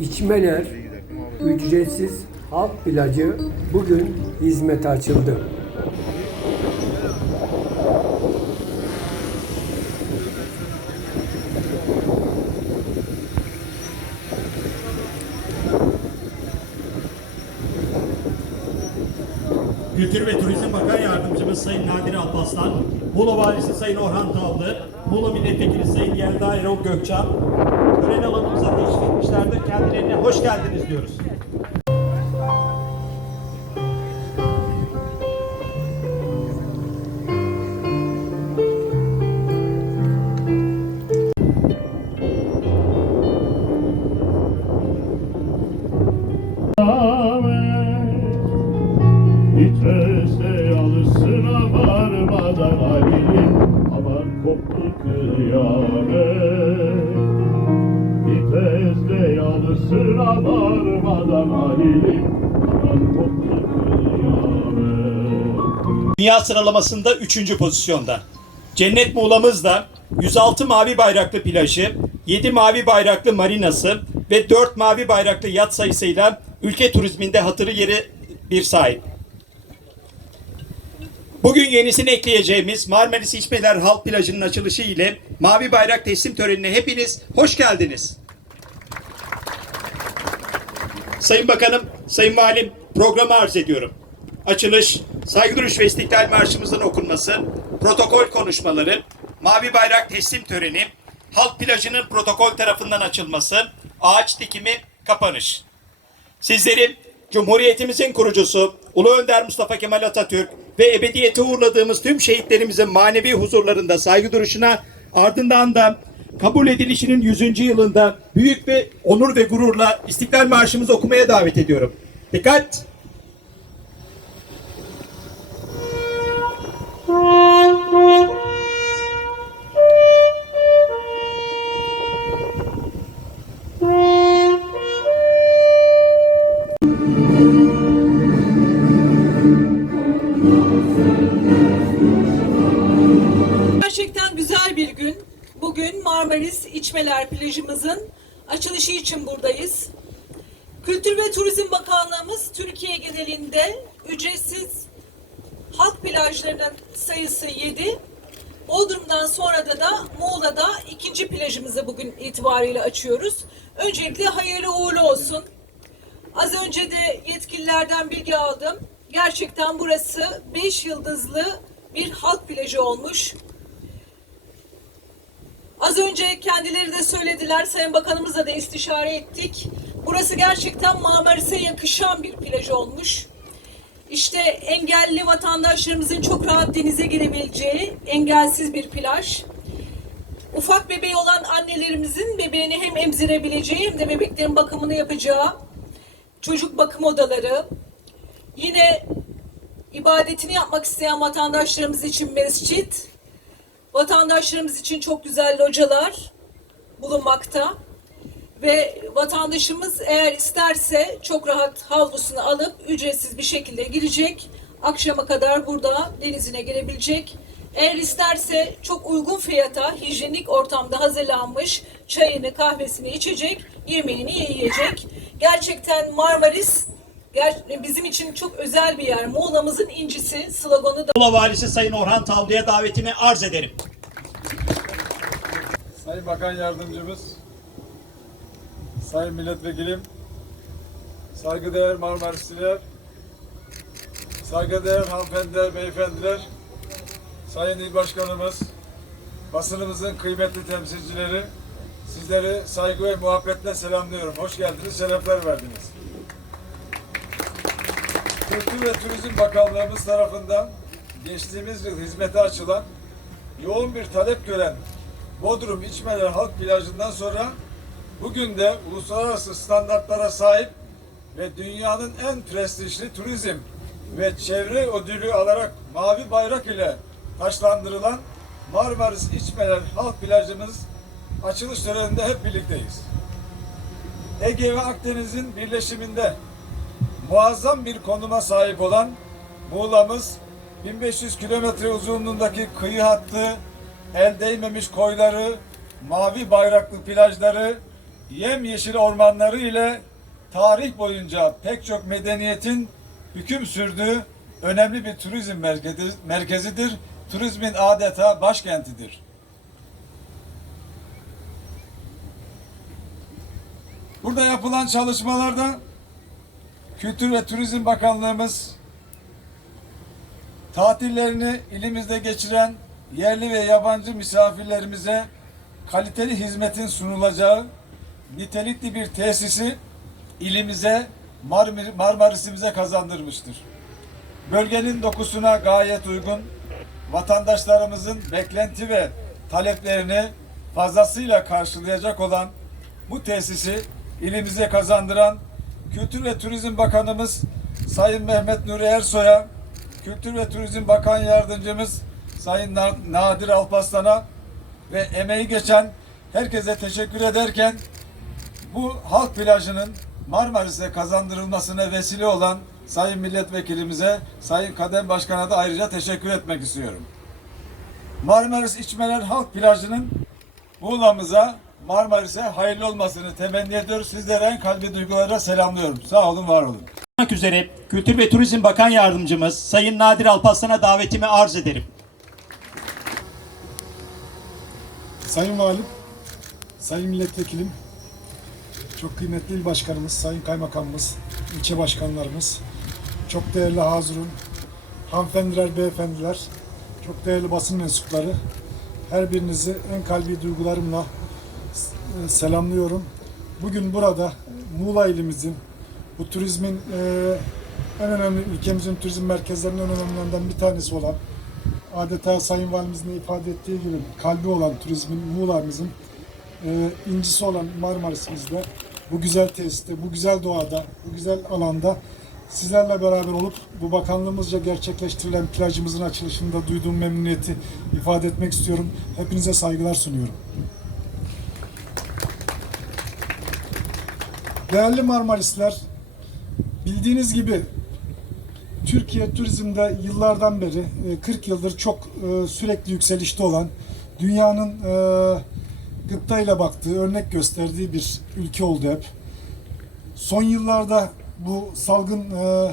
İçmeler ücretsiz halk plajı bugün hizmete açıldı. Kültür ve Turizm Bakan Yardımcımız Sayın Nadir Alpaslan, Muğla Valisi Sayın Orhan Tavlı, Muğla Milletvekili Sayın Yelda Erol Gökçen, tören alanımıza teşrif etmişlerdir. Kendilerine hoş geldiniz diyoruz. Koptu kıyamet Viteste alışsına varmadan kıyamet Dünya sıralamasında 3. pozisyonda. Cennet Muğla'mız da 106 mavi bayraklı plajı, 7 mavi bayraklı marinası ve 4 mavi bayraklı yat sayısıyla ülke turizminde hatırı yeri bir sahip. Bugün yenisini ekleyeceğimiz Marmaris İçmeler Halk Plajı'nın açılışı ile Mavi Bayrak teslim törenine hepiniz hoş geldiniz. Sayın Bakanım, Sayın Valim programı arz ediyorum. Açılış, saygı duruş ve istiklal marşımızın okunması, protokol konuşmaları, Mavi Bayrak teslim töreni, Halk Plajı'nın protokol tarafından açılması, ağaç dikimi, kapanış. Sizleri Cumhuriyetimizin kurucusu Ulu Önder Mustafa Kemal Atatürk ve ebediyete uğurladığımız tüm şehitlerimizin manevi huzurlarında saygı duruşuna ardından da kabul edilişinin 100. yılında büyük ve onur ve gururla İstiklal Marşımızı okumaya davet ediyorum. Dikkat! Gerçekten Marmaris İçmeler plajımızın açılışı için buradayız. Kültür ve Turizm Bakanlığımız Türkiye genelinde ücretsiz halk plajlarının sayısı 7. Bodrum'dan sonra da da Muğla'da ikinci plajımızı bugün itibariyle açıyoruz. Öncelikle hayırlı uğurlu olsun. Az önce de yetkililerden bilgi aldım. Gerçekten burası 5 yıldızlı bir halk plajı olmuş. Az önce kendileri de söylediler, Sayın Bakanımızla da istişare ettik. Burası gerçekten Marmaris'e yakışan bir plaj olmuş. İşte engelli vatandaşlarımızın çok rahat denize girebileceği engelsiz bir plaj. Ufak bebeği olan annelerimizin bebeğini hem emzirebileceği hem de bebeklerin bakımını yapacağı çocuk bakım odaları. Yine ibadetini yapmak isteyen vatandaşlarımız için mescit, vatandaşlarımız için çok güzel localar bulunmakta. Ve vatandaşımız eğer isterse çok rahat havlusunu alıp ücretsiz bir şekilde girecek. Akşama kadar burada denizine girebilecek. Eğer isterse çok uygun fiyata hijyenik ortamda hazırlanmış çayını kahvesini içecek, yemeğini yiyecek. Gerçekten Marmaris ger- bizim için çok özel bir yer. Muğla'mızın incisi sloganı da Muğla Valisi Sayın Orhan Tavlı'ya davetimi arz ederim. Sayın Bakan Yardımcımız, Sayın Milletvekilim, saygıdeğer Marmarisliler, saygıdeğer hanımefendiler, beyefendiler, Sayın İl Başkanımız, basınımızın kıymetli temsilcileri, sizleri saygı ve muhabbetle selamlıyorum. Hoş geldiniz, şerefler verdiniz. Kültür ve Turizm Bakanlığımız tarafından geçtiğimiz yıl hizmete açılan yoğun bir talep gören Bodrum İçmeler Halk Plajı'ndan sonra bugün de uluslararası standartlara sahip ve dünyanın en prestijli turizm ve çevre ödülü alarak mavi bayrak ile taşlandırılan Marmaris İçmeler Halk Plajımız açılış töreninde hep birlikteyiz. Ege ve Akdeniz'in birleşiminde muazzam bir konuma sahip olan Muğla'mız 1500 kilometre uzunluğundaki kıyı hattı, el değmemiş koyları, mavi bayraklı plajları yemyeşil ormanları ile tarih boyunca pek çok medeniyetin hüküm sürdüğü önemli bir turizm merkezi, merkezidir. Turizmin adeta başkentidir. Burada yapılan çalışmalarda Kültür ve Turizm Bakanlığımız tatillerini ilimizde geçiren yerli ve yabancı misafirlerimize kaliteli hizmetin sunulacağı nitelikli bir tesisi ilimize Marmar Marmaris'imize kazandırmıştır. Bölgenin dokusuna gayet uygun, vatandaşlarımızın beklenti ve taleplerini fazlasıyla karşılayacak olan bu tesisi ilimize kazandıran Kültür ve Turizm Bakanımız Sayın Mehmet Nuri Ersoy'a, Kültür ve Turizm Bakan Yardımcımız Sayın Na- Nadir Alpaslan'a ve emeği geçen herkese teşekkür ederken bu halk plajının Marmaris'e kazandırılmasına vesile olan Sayın Milletvekilimize, Sayın Kadem Başkan'a da ayrıca teşekkür etmek istiyorum. Marmaris İçmeler Halk Plajı'nın Muğla'mıza, Marmaris'e hayırlı olmasını temenni ediyoruz. Sizlere en kalbi duygularla selamlıyorum. Sağ olun, var olun. Olmak üzere Kültür ve Turizm Bakan Yardımcımız Sayın Nadir Alparslan'a davetimi arz ederim. Sayın Valim, Sayın Milletvekilim, çok kıymetli il başkanımız, Sayın Kaymakamımız, ilçe başkanlarımız, çok değerli Hazırun, hanımefendiler, beyefendiler, çok değerli basın mensupları, her birinizi en kalbi duygularımla selamlıyorum. Bugün burada Muğla ilimizin, bu turizmin e, en önemli, ülkemizin turizm merkezlerinin en önemlilerinden bir tanesi olan adeta Sayın Valimizin de ifade ettiği gibi kalbi olan turizmin, Muğla'mızın e, incisi olan Marmaris'imizde bu güzel tesiste, bu güzel doğada, bu güzel alanda sizlerle beraber olup bu bakanlığımızca gerçekleştirilen plajımızın açılışında duyduğum memnuniyeti ifade etmek istiyorum. Hepinize saygılar sunuyorum. Değerli Marmarisler, bildiğiniz gibi Türkiye turizmde yıllardan beri, e, 40 yıldır çok e, sürekli yükselişte olan, dünyanın e, gıptayla baktığı, örnek gösterdiği bir ülke oldu hep. Son yıllarda bu salgın e,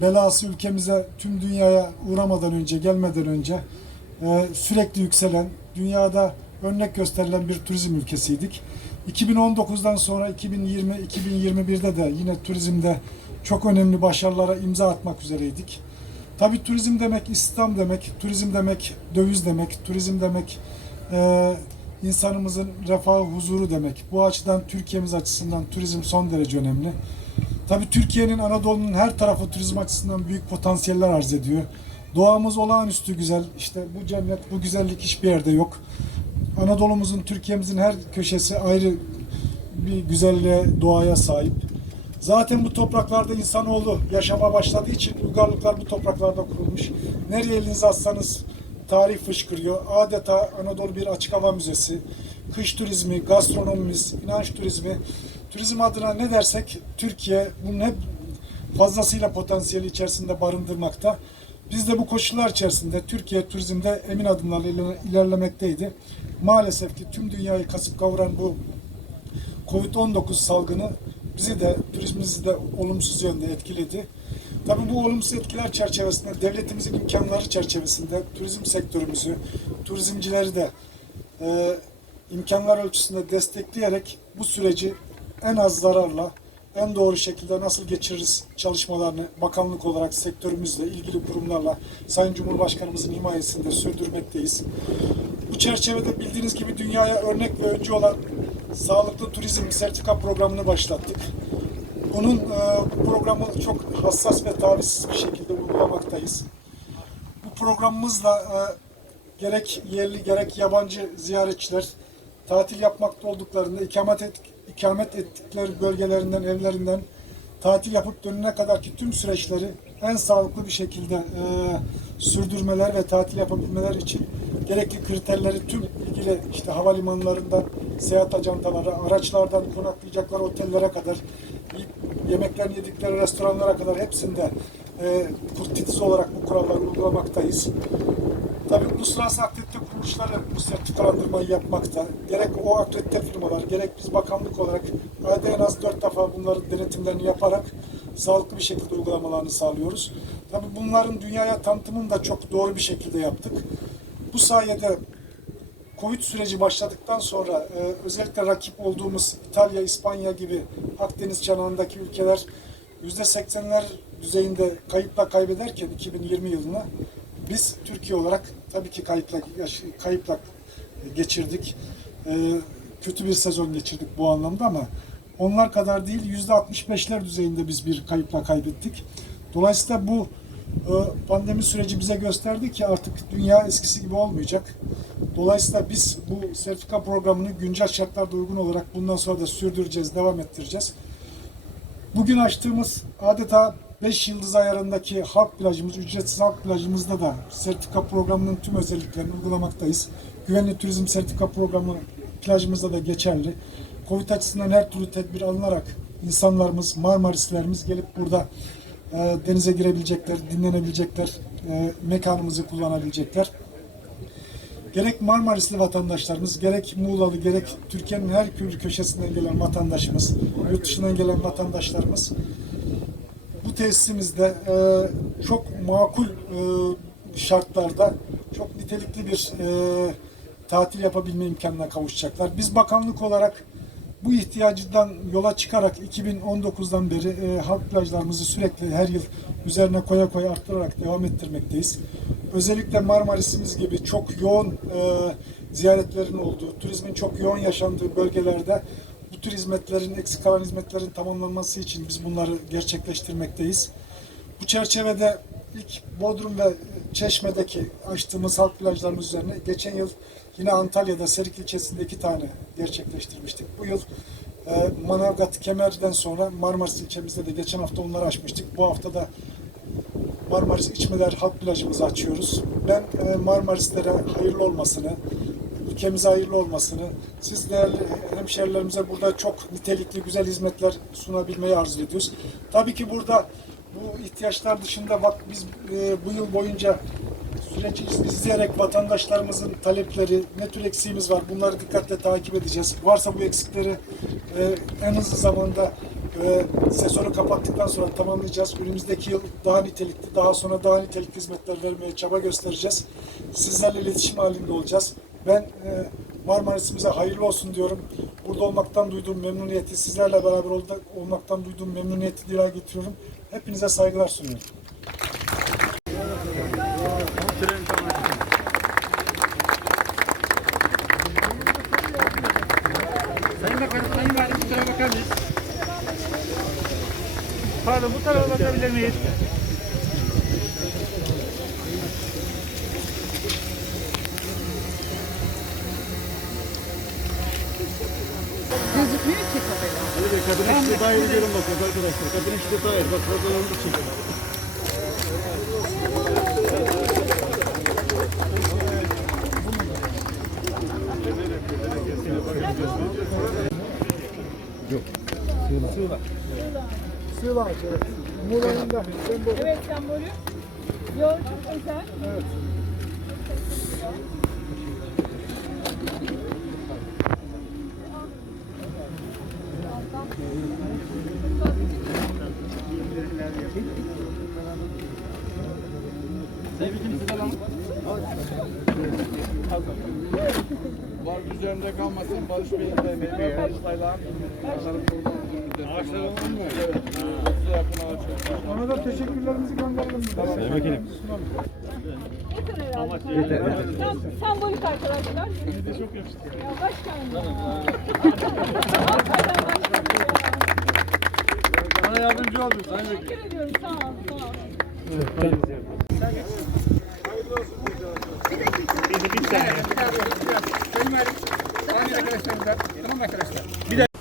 belası ülkemize, tüm dünyaya uğramadan önce, gelmeden önce e, sürekli yükselen, dünyada örnek gösterilen bir turizm ülkesiydik. 2019'dan sonra 2020, 2021'de de yine turizmde çok önemli başarılara imza atmak üzereydik. Tabii turizm demek istihdam demek, turizm demek döviz demek, turizm demek e, insanımızın refahı, huzuru demek. Bu açıdan Türkiye'miz açısından turizm son derece önemli. Tabii Türkiye'nin Anadolu'nun her tarafı turizm açısından büyük potansiyeller arz ediyor. Doğamız olağanüstü güzel. İşte bu cennet, bu güzellik hiçbir yerde yok. Anadolu'muzun, Türkiye'mizin her köşesi ayrı bir güzelliğe, doğaya sahip. Zaten bu topraklarda insanoğlu yaşama başladığı için uygarlıklar bu topraklarda kurulmuş. Nereye elinizi atsanız tarih fışkırıyor. Adeta Anadolu bir açık hava müzesi. Kış turizmi, gastronomimiz, inanç turizmi. Turizm adına ne dersek Türkiye bunun hep fazlasıyla potansiyeli içerisinde barındırmakta. Biz de bu koşullar içerisinde Türkiye turizmde emin adımlarla iler- ilerlemekteydi. Maalesef ki tüm dünyayı kasıp kavuran bu Covid-19 salgını bizi de turizmimizi de olumsuz yönde etkiledi. Tabii bu olumsuz etkiler çerçevesinde devletimizin imkanları çerçevesinde turizm sektörümüzü, turizmcileri de e, imkanlar ölçüsünde destekleyerek bu süreci en az zararla, en doğru şekilde nasıl geçiririz çalışmalarını bakanlık olarak sektörümüzle, ilgili kurumlarla Sayın Cumhurbaşkanımızın himayesinde sürdürmekteyiz. Bu çerçevede bildiğiniz gibi dünyaya örnek ve öncü olan sağlıklı turizm sertifika programını başlattık. Bunun e, programı çok hassas ve tavizsiz bir şekilde uygulamaktayız. Bu programımızla e, gerek yerli gerek yabancı ziyaretçiler tatil yapmakta olduklarında ikamet, et, ikamet ettikleri bölgelerinden, evlerinden tatil yapıp dönene kadar ki tüm süreçleri en sağlıklı bir şekilde e, sürdürmeler ve tatil yapabilmeler için gerekli kriterleri tüm ilgili işte havalimanlarından seyahat ajantaları, araçlardan konaklayacakları otellere kadar yemeklerini yedikleri restoranlara kadar hepsinde e, titiz olarak bu kuralları uygulamaktayız. Uluslararası akredite kuruluşları bu sertifikalandırmayı yapmakta. Gerek o akredite firmalar, gerek biz bakanlık olarak ayda en az dört defa bunların denetimlerini yaparak sağlıklı bir şekilde uygulamalarını sağlıyoruz. Tabii bunların dünyaya tanıtımını da çok doğru bir şekilde yaptık. Bu sayede Covid süreci başladıktan sonra e, özellikle rakip olduğumuz İtalya, İspanya gibi Akdeniz çanağındaki ülkeler %80'ler düzeyinde kayıpla kaybederken 2020 yılına biz Türkiye olarak tabii ki kayıpla, kayıpla geçirdik. E, kötü bir sezon geçirdik bu anlamda ama onlar kadar değil %65'ler düzeyinde biz bir kayıpla kaybettik. Dolayısıyla bu e, pandemi süreci bize gösterdi ki artık dünya eskisi gibi olmayacak. Dolayısıyla biz bu sertifika programını güncel şartlarda uygun olarak bundan sonra da sürdüreceğiz, devam ettireceğiz. Bugün açtığımız adeta 5 yıldız ayarındaki halk plajımız, ücretsiz halk plajımızda da sertifika programının tüm özelliklerini uygulamaktayız. Güvenli turizm sertifika programı plajımızda da geçerli. Covid açısından her türlü tedbir alınarak insanlarımız, Marmarislerimiz gelip burada e, denize girebilecekler, dinlenebilecekler, e, mekanımızı kullanabilecekler. Gerek Marmarisli vatandaşlarımız, gerek Muğlalı, gerek Türkiye'nin her köşesinden gelen vatandaşımız, yurt dışından gelen vatandaşlarımız bu tesisimizde e, çok makul e, şartlarda çok nitelikli bir e, tatil yapabilme imkanına kavuşacaklar. Biz bakanlık olarak bu ihtiyacından yola çıkarak 2019'dan beri e, halk plajlarımızı sürekli her yıl üzerine koya koya arttırarak devam ettirmekteyiz. Özellikle Marmaris'imiz gibi çok yoğun e, ziyaretlerin olduğu, turizmin çok yoğun yaşandığı bölgelerde bu tür hizmetlerin, eksik kalan hizmetlerin tamamlanması için biz bunları gerçekleştirmekteyiz. Bu çerçevede ilk Bodrum ve Çeşme'deki açtığımız halk plajlarımız üzerine geçen yıl yine Antalya'da Serik ilçesinde iki tane gerçekleştirmiştik. Bu yıl e, Manavgat Kemer'den sonra Marmaris ilçemizde de geçen hafta onları açmıştık. Bu hafta da Marmaris İçmeler Halk Plajımızı açıyoruz. Ben e, Marmarislere hayırlı olmasını, ülkemize hayırlı olmasını, siz değerli hemşerilerimize burada çok nitelikli, güzel hizmetler sunabilmeyi arzu ediyoruz. Tabii ki burada bu ihtiyaçlar dışında bak biz e, bu yıl boyunca süreci izleyerek vatandaşlarımızın talepleri, ne tür eksiğimiz var bunları dikkatle takip edeceğiz. Varsa bu eksikleri e, en hızlı zamanda e, sezonu kapattıktan sonra tamamlayacağız. Önümüzdeki yıl daha nitelikli, daha sonra daha nitelikli hizmetler vermeye çaba göstereceğiz. Sizlerle iletişim halinde olacağız. Ben e, Marmaris'imize hayırlı olsun diyorum. Burada olmaktan duyduğum memnuniyeti, sizlerle beraber olda- olmaktan duyduğum memnuniyeti dile getiriyorum. Hepinize saygılar sunuyorum. Sayın Bakanım, Sayın Valim bu tarafa bakar mıyız? Pardon bu tarafa bakabilir miyiz? Kadın işte dair gelin bakın arkadaşlar. Kadın işte dair. Bak fotoğrafını çekin. Evet sembolü. Yo çok özel. Evet. Var üzerinde kalmasın Barış Bey'in de emeği. Barış'la Ağaçlar olur mu? Evet. Size yakın ağaçlar. Ona da teşekkürlerimizi gönderelim. Yeter herhalde. Yeter. Biraz sembolik arkadaşlar. Bir de çok yakıştı. Ya başkanım. Hakikaten başkanım ya. Bana yardımcı oldun Sayın Vekilim. Teşekkür ediyorum. Sağ ol. Sağ ol. Bir, bir saniye. Sayın Valim, sayın arkadaşlarımıza, tamam arkadaşlar. Bir